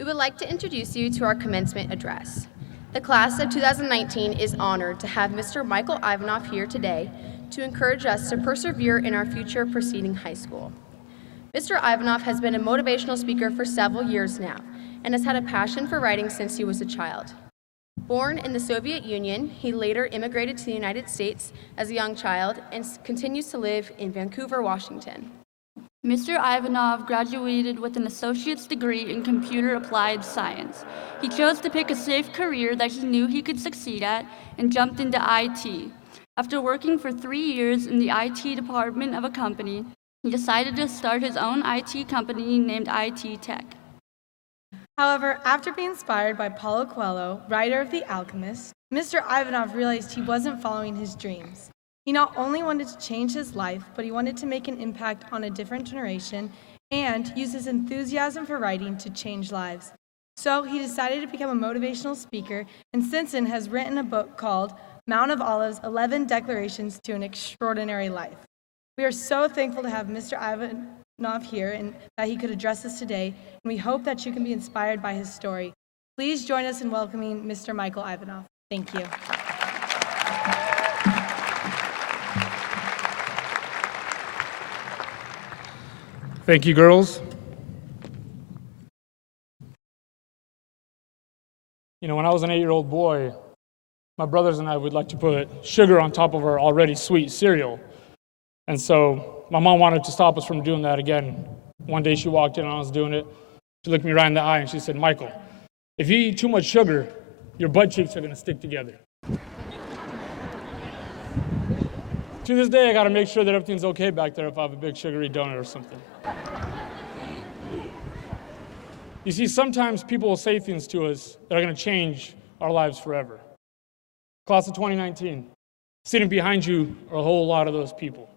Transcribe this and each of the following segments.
We would like to introduce you to our commencement address. The class of 2019 is honored to have Mr. Michael Ivanov here today to encourage us to persevere in our future proceeding high school. Mr. Ivanov has been a motivational speaker for several years now and has had a passion for writing since he was a child. Born in the Soviet Union, he later immigrated to the United States as a young child and continues to live in Vancouver, Washington. Mr. Ivanov graduated with an associate's degree in computer applied science. He chose to pick a safe career that he knew he could succeed at and jumped into IT. After working for 3 years in the IT department of a company, he decided to start his own IT company named IT Tech. However, after being inspired by Paulo Coelho, writer of The Alchemist, Mr. Ivanov realized he wasn't following his dreams. He not only wanted to change his life, but he wanted to make an impact on a different generation and use his enthusiasm for writing to change lives. So he decided to become a motivational speaker, and since then has written a book called Mount of Olives, 11 Declarations to an Extraordinary Life. We are so thankful to have Mr. Ivanov here and that he could address us today, and we hope that you can be inspired by his story. Please join us in welcoming Mr. Michael Ivanov. Thank you. Thank you, girls. You know, when I was an 8-year-old boy, my brothers and I would like to put sugar on top of our already sweet cereal. And so my mom wanted to stop us from doing that again. One day she walked in and I was doing it. She looked me right in the eye and she said, "Michael, if you eat too much sugar, your butt cheeks are going to stick together." To this day, I got to make sure that everything's okay back there if I have a big sugary donut or something. You see, sometimes people will say things to us that are going to change our lives forever. Class of 2019, sitting behind you are a whole lot of those people.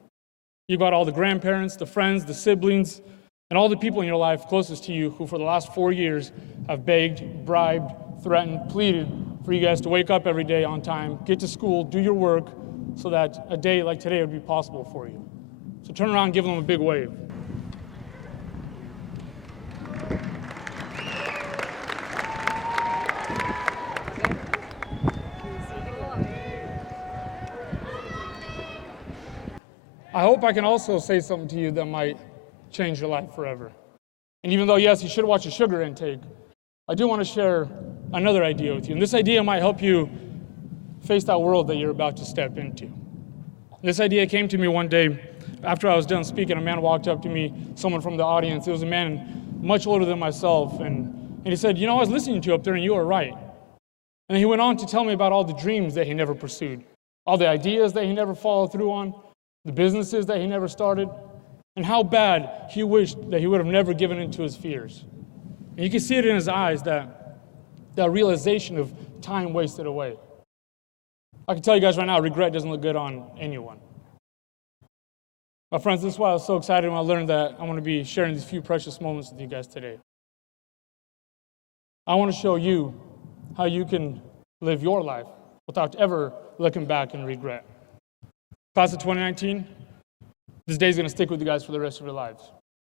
You've got all the grandparents, the friends, the siblings, and all the people in your life closest to you who for the last 4 years have begged, bribed, threatened, pleaded for you guys to wake up every day on time, get to school, do your work, so that a day like today would be possible for you. So turn around and give them a big wave. I hope I can also say something to you that might change your life forever. And even though, yes, you should watch your sugar intake, I do want to share another idea with you. And this idea might help you face that world that you're about to step into. This idea came to me one day after I was done speaking. A man walked up to me, someone from the audience. It was a man much older than myself. And he said, "You know, I was listening to you up there and you were right." And he went on to tell me about all the dreams that he never pursued, all the ideas that he never followed through on, the businesses that he never started, and how bad he wished that he would have never given in to his fears. And you can see it in his eyes, that realization of time wasted away. I can tell you guys right now, regret doesn't look good on anyone. My friends, this is why I was so excited when I learned that I want to be sharing these few precious moments with you guys today. I want to show you how you can live your life without ever looking back and regret. Class of 2019, this day is going to stick with you guys for the rest of your lives.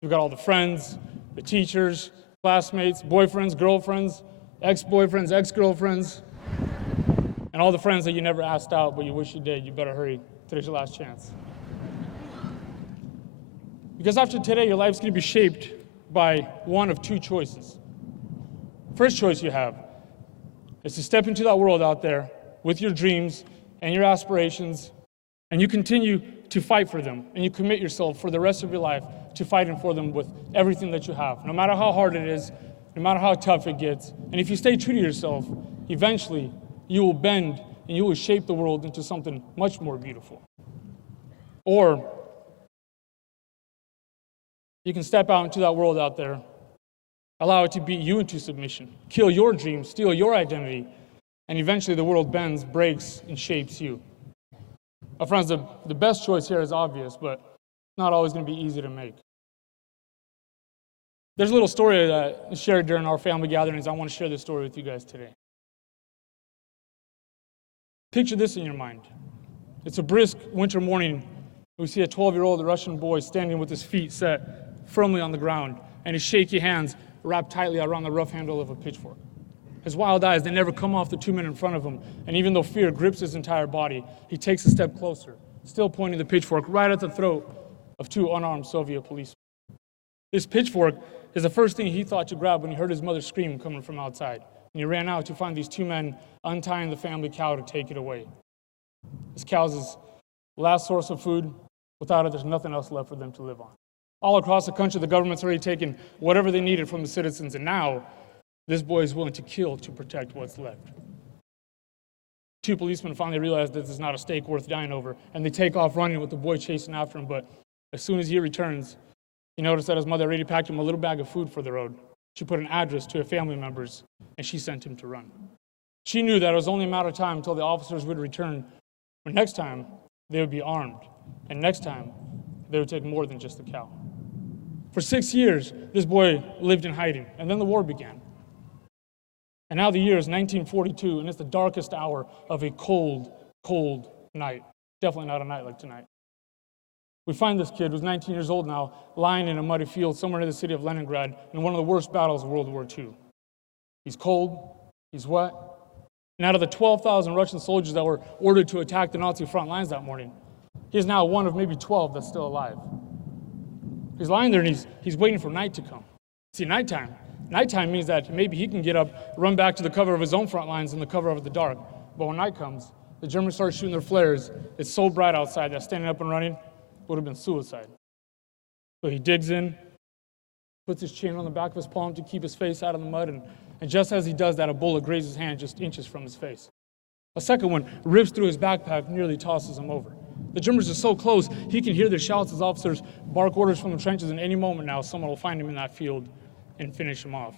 You've got all the friends, the teachers, classmates, boyfriends, girlfriends, ex-boyfriends, ex-girlfriends, and all the friends that you never asked out but you wish you did. You better hurry. Today's your last chance. Because after today, your life's going to be shaped by one of two choices. First choice you have is to step into that world out there with your dreams and your aspirations, and you continue to fight for them, and you commit yourself for the rest of your life to fighting for them with everything that you have, no matter how hard it is, no matter how tough it gets. And if you stay true to yourself, eventually you will bend and you will shape the world into something much more beautiful. Or you can step out into that world out there, allow it to beat you into submission, kill your dreams, steal your identity, and eventually the world bends, breaks, and shapes you. My friends, the best choice here is obvious, but not always going to be easy to make. There's a little story that is shared during our family gatherings. I want to share this story with you guys today. Picture this in your mind. It's a brisk winter morning. We see a 12-year-old Russian boy standing with his feet set firmly on the ground and his shaky hands wrapped tightly around the rough handle of a pitchfork. His wild eyes, they never come off the two men in front of him, and even though fear grips his entire body, he takes a step closer, still pointing the pitchfork right at the throat of two unarmed Soviet policemen. This pitchfork is the first thing he thought to grab when he heard his mother scream coming from outside, and he ran out to find these two men untying the family cow to take it away. This cow's his last source of food. Without it, there's nothing else left for them to live on. All across the country, the government's already taken whatever they needed from the citizens, and now this boy is willing to kill to protect what's left. Two policemen finally realize that this is not a stake worth dying over, and they take off running with the boy chasing after him, but as soon as he returns, he noticed that his mother already packed him a little bag of food for the road. She put an address to a family member's, and she sent him to run. She knew that it was only a matter of time until the officers would return, but next time, they would be armed, and next time, they would take more than just the cow. For 6 years, this boy lived in hiding, and then the war began. And now the year is 1942, and it's the darkest hour of a cold, cold night. Definitely not a night like tonight. We find this kid, who's 19 years old now, lying in a muddy field somewhere near the city of Leningrad in one of the worst battles of World War II. He's cold, he's wet, and out of the 12,000 Russian soldiers that were ordered to attack the Nazi front lines that morning, he's now one of maybe 12 that's still alive. He's lying there and he's waiting for night to come. See, nighttime means that maybe he can get up, run back to the cover of his own front lines and the cover of the dark. But when night comes, the Germans start shooting their flares. It's so bright outside that standing up and running would have been suicide. So he digs in, puts his chin on the back of his palm to keep his face out of the mud, and just as he does that, a bullet grazes his hand just inches from his face. A second one rips through his backpack, nearly tosses him over. The Germans are so close, he can hear their shouts as officers bark orders from the trenches, and any moment now, someone will find him in that field and finish him off.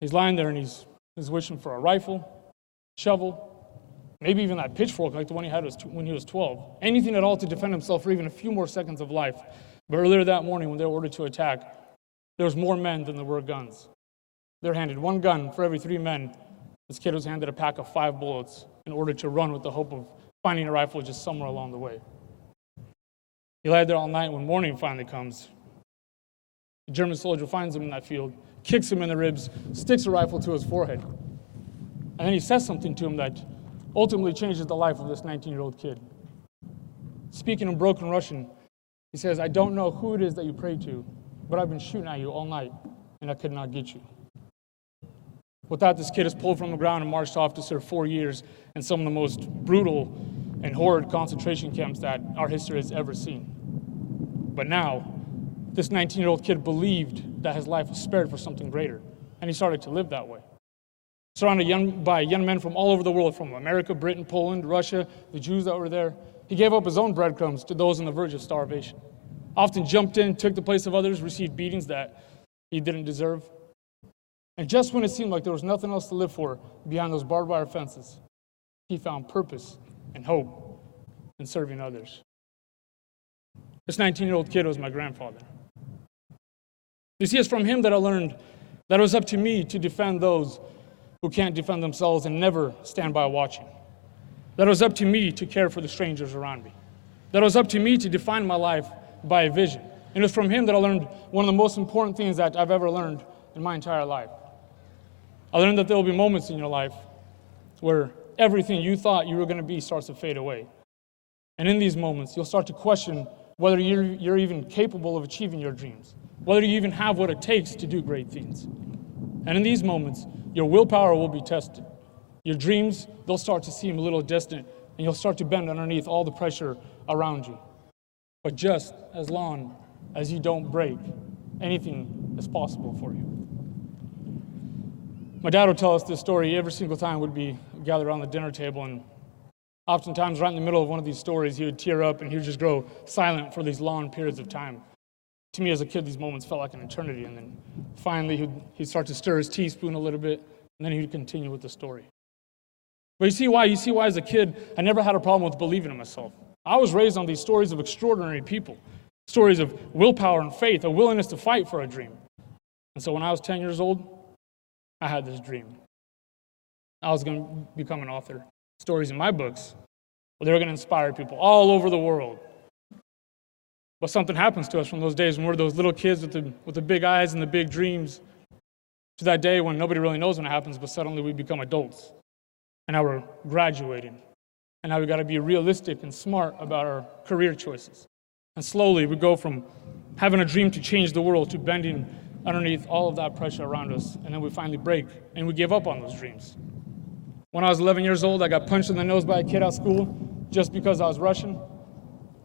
He's lying there and he's wishing for a rifle, shovel, maybe even that pitchfork like the one he had when he was 12. Anything at all to defend himself for even a few more seconds of life. But earlier that morning when they were ordered to attack, there was more men than there were guns. They were handed one gun for every 3 men. This kid was handed a pack of 5 bullets in order to run with the hope of finding a rifle just somewhere along the way. He lied there all night. When morning finally comes, the German soldier finds him in that field, kicks him in the ribs, sticks a rifle to his forehead. And then he says something to him that ultimately changes the life of this 19-year-old kid. Speaking in broken Russian, he says, "I don't know who it is that you pray to, but I've been shooting at you all night, and I could not get you." With that, this kid is pulled from the ground and marched off to serve 4 years in some of the most brutal and horrid concentration camps that our history has ever seen. But now, this 19-year-old kid believed that his life was spared for something greater, and he started to live that way. Surrounded by young men from all over the world, from America, Britain, Poland, Russia, the Jews that were there, he gave up his own breadcrumbs to those on the verge of starvation. Often jumped in, took the place of others, received beatings that he didn't deserve. And just when it seemed like there was nothing else to live for behind those barbed wire fences, he found purpose and hope in serving others. This 19-year-old kid was my grandfather. You see, it's from him that I learned that it was up to me to defend those who can't defend themselves and never stand by watching. That it was up to me to care for the strangers around me. That it was up to me to define my life by a vision. And it was from him that I learned one of the most important things that I've ever learned in my entire life. I learned that there will be moments in your life where everything you thought you were going to be starts to fade away. And in these moments, you'll start to question whether you're even capable of achieving your dreams, whether you even have what it takes to do great things. And in these moments, your willpower will be tested. Your dreams, they'll start to seem a little distant, and you'll start to bend underneath all the pressure around you. But just as long as you don't break, anything is possible for you. My dad would tell us this story every single time we'd be gathered around the dinner table, and oftentimes right in the middle of one of these stories, he would tear up and he would just grow silent for these long periods of time. To me as a kid, these moments felt like an eternity, and then finally he'd start to stir his teaspoon a little bit, and then he'd continue with the story. But you see why as a kid, I never had a problem with believing in myself. I was raised on these stories of extraordinary people, stories of willpower and faith, a willingness to fight for a dream. And so when I was 10 years old, I had this dream. I was going to become an author. Stories in my books, well, they were going to inspire people all over the world. But something happens to us from those days when we're those little kids with the big eyes and the big dreams, to that day when nobody really knows when it happens, but suddenly we become adults. And now we're graduating. And now we've got to be realistic and smart about our career choices. And slowly we go from having a dream to change the world to bending underneath all of that pressure around us. And then we finally break and we give up on those dreams. When I was 11 years old, I got punched in the nose by a kid at school just because I was Russian.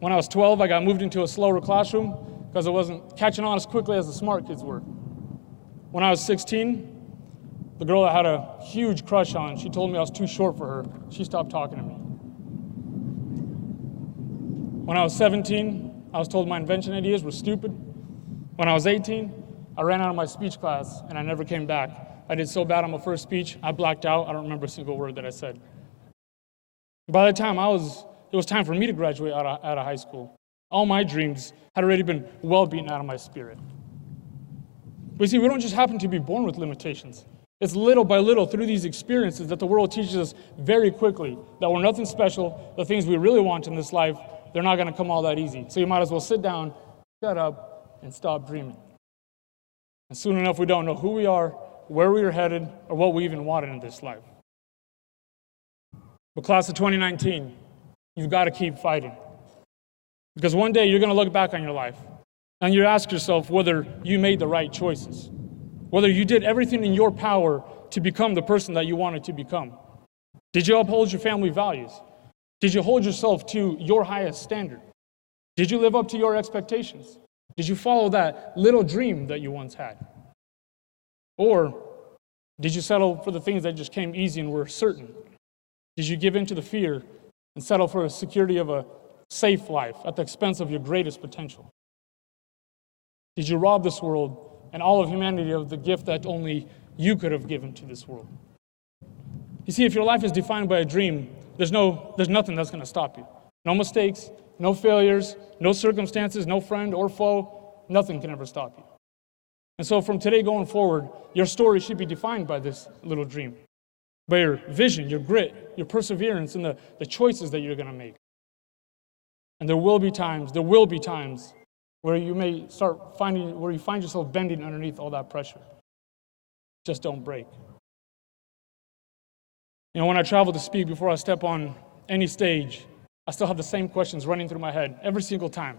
When I was 12, I got moved into a slower classroom because I wasn't catching on as quickly as the smart kids were. When I was 16, the girl I had a huge crush on, she told me I was too short for her. She stopped talking to me. When I was 17, I was told my invention ideas were stupid. When I was 18, I ran out of my speech class and I never came back. I did so bad on my first speech, I blacked out. I don't remember a single word that I said. By the time it was time for me to graduate out of high school, all my dreams had already been well beaten out of my spirit. But you see, we don't just happen to be born with limitations. It's little by little through these experiences that the world teaches us very quickly that we're nothing special, the things we really want in this life, they're not going to come all that easy. So you might as well sit down, shut up, and stop dreaming. And soon enough, we don't know who we are, where we are headed, or what we even wanted in this life. But class of 2019, you've got to keep fighting. Because one day you're going to look back on your life and you ask yourself whether you made the right choices, whether you did everything in your power to become the person that you wanted to become. Did you uphold your family values? Did you hold yourself to your highest standard? Did you live up to your expectations? Did you follow that little dream that you once had? Or did you settle for the things that just came easy and were certain? Did you give in to the fear and settle for the security of a safe life at the expense of your greatest potential? Did you rob this world and all of humanity of the gift that only you could have given to this world? You see, if your life is defined by a dream, there's nothing that's going to stop you. No mistakes, no failures, no circumstances, no friend or foe, nothing can ever stop you. And so from today going forward, your story should be defined by this little dream, by your vision, your grit, your perseverance, and the choices that you're going to make. And there will be times where you may where you find yourself bending underneath all that pressure. Just don't break. You know, when I travel to speak, before I step on any stage, I still have the same questions running through my head every single time.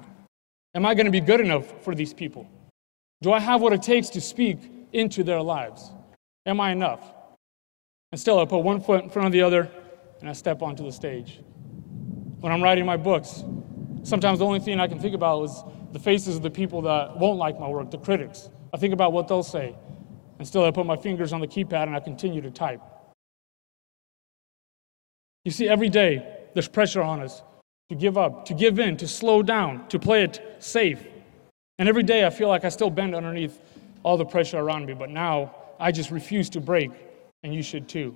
Am I going to be good enough for these people? Do I have what it takes to speak into their lives? Am I enough? And still, I put one foot in front of the other, and I step onto the stage. When I'm writing my books, sometimes the only thing I can think about is the faces of the people that won't like my work, the critics. I think about what they'll say, and still I put my fingers on the keypad and I continue to type. You see, every day there's pressure on us to give up, to give in, to slow down, to play it safe. And every day I feel like I still bend underneath all the pressure around me, but now I just refuse to break, and you should too.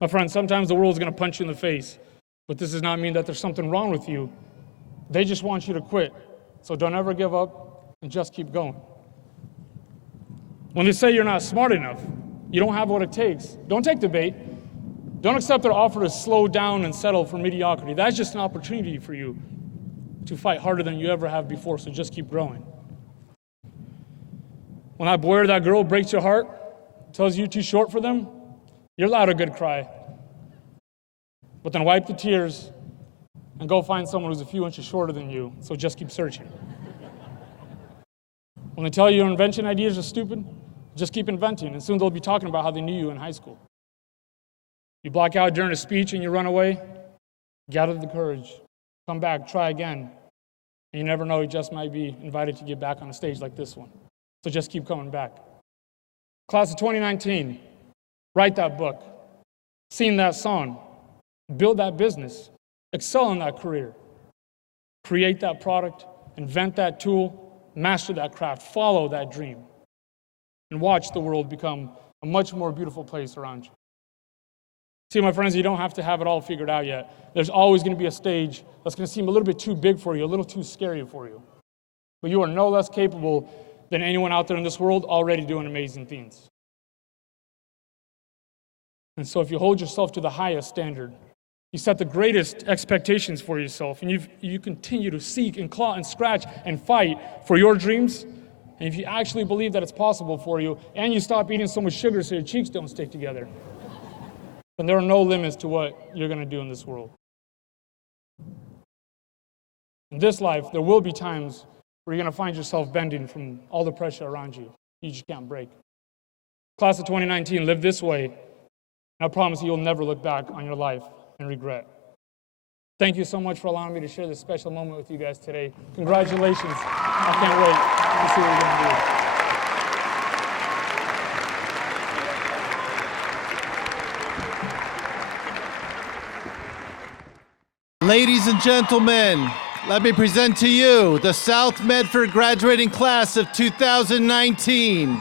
My friend, sometimes the world's going to punch you in the face, but this does not mean that there's something wrong with you. They just want you to quit. So don't ever give up and just keep going. When they say you're not smart enough, you don't have what it takes, don't take the bait. Don't accept their offer to slow down and settle for mediocrity. That's just an opportunity for you to fight harder than you ever have before, so just keep growing. When that boy or that girl breaks your heart, tells you you're too short for them, you're allowed a good cry. But then wipe the tears and go find someone who's a few inches shorter than you, so just keep searching. When they tell you your invention ideas are stupid, just keep inventing, and soon they'll be talking about how they knew you in high school. You black out during a speech and you run away, gather the courage, come back, try again. And you never know, you just might be invited to get back on a stage like this one. So just keep coming back. Class of 2019, write that book, sing that song, build that business, excel in that career, create that product, invent that tool, master that craft, follow that dream, and watch the world become a much more beautiful place around you. See, my friends, you don't have to have it all figured out yet. There's always going to be a stage that's going to seem a little bit too big for you, a little too scary for you. But you are no less capable than anyone out there in this world already doing amazing things. And so if you hold yourself to the highest standard, You set the greatest expectations for yourself, and you continue to seek and claw and scratch and fight for your dreams. And if you actually believe that it's possible for you, and you stop eating so much sugar so your cheeks don't stick together, then there are no limits to what you're going to do in this world. In this life, there will be times where you're going to find yourself bending from all the pressure around you. You just can't break. Class of 2019, live this way, and I promise you'll never look back on your life and regret. Thank you so much for allowing me to share this special moment with you guys today. Congratulations. I can't wait to see what you're going to do. Ladies and gentlemen, let me present to you the South Medford graduating class of 2019.